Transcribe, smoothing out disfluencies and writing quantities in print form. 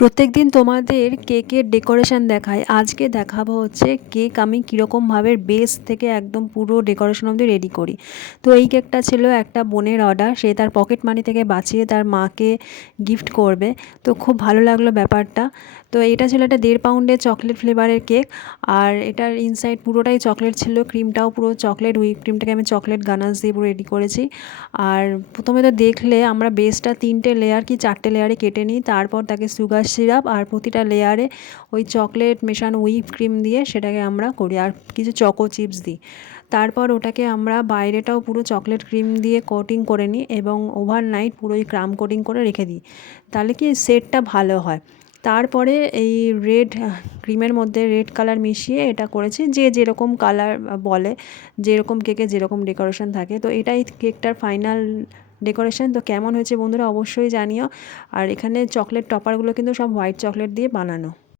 প্রত্যেকদিন তোমাদের কেকের ডেকোরেশন দেখায়, আজকে দেখাবো হচ্ছে কেক আমি কীরকমভাবে বেস থেকে একদম পুরো ডেকোরেশন অবধি রেডি করি। তো এই কেকটা ছিল একটা বোনের অর্ডার, সে তার পকেট মানি থেকে বাঁচিয়ে তার মাকে গিফট করবে। তো খুব ভালো লাগলো ব্যাপারটা। তো এটা ছিল একটা 1.5 পাউন্ডের চকলেট ফ্লেভারের কেক, আর এটার ইনসাইড পুরোটাই চকলেট ছিল, ক্রিমটাও পুরো চকলেট, হুইপ ক্রিমটাকে আমি চকলেট গানাশ দিয়ে পুরো রেডি করেছি। আর প্রথমে তো দেখলে আমরা বেসটা 3টে লেয়ার কি 4টে লেয়ারে কেটে নিই, তারপর তাকে সুগার সিরাপ আর প্রতিটা লেয়ারে ওই চকলেট মেশানো হুইপ ক্রিম দিয়ে সেটাকে আমরা করি, আর কিছু চকো চিপস দিই। তারপর ওটাকে আমরা বাইরেটাও পুরো চকলেট ক্রিম দিয়ে কোটিং করে নিই এবং ওভারনাইট পুরো ওই ক্রাম কোটিং করে রেখে দিই, তাহলে কি সেটটা ভালো হয়। তারপরে এই রেড ক্রিমের মধ্যে রেড কালার মিশিয়ে এটা করেছি, যে যেরকম কালার বলে, যেরকম কেকে যেরকম ডেকোরেশন থাকে। তো এটাই কেকটার ফাইনাল ডেকোরেশন। তো কেমন হয়েছে বন্ধুরা অবশ্যই জানিও। আর এখানে চকলেট টপারগুলো কিন্তু সব হোয়াইট চকলেট দিয়ে বানানো।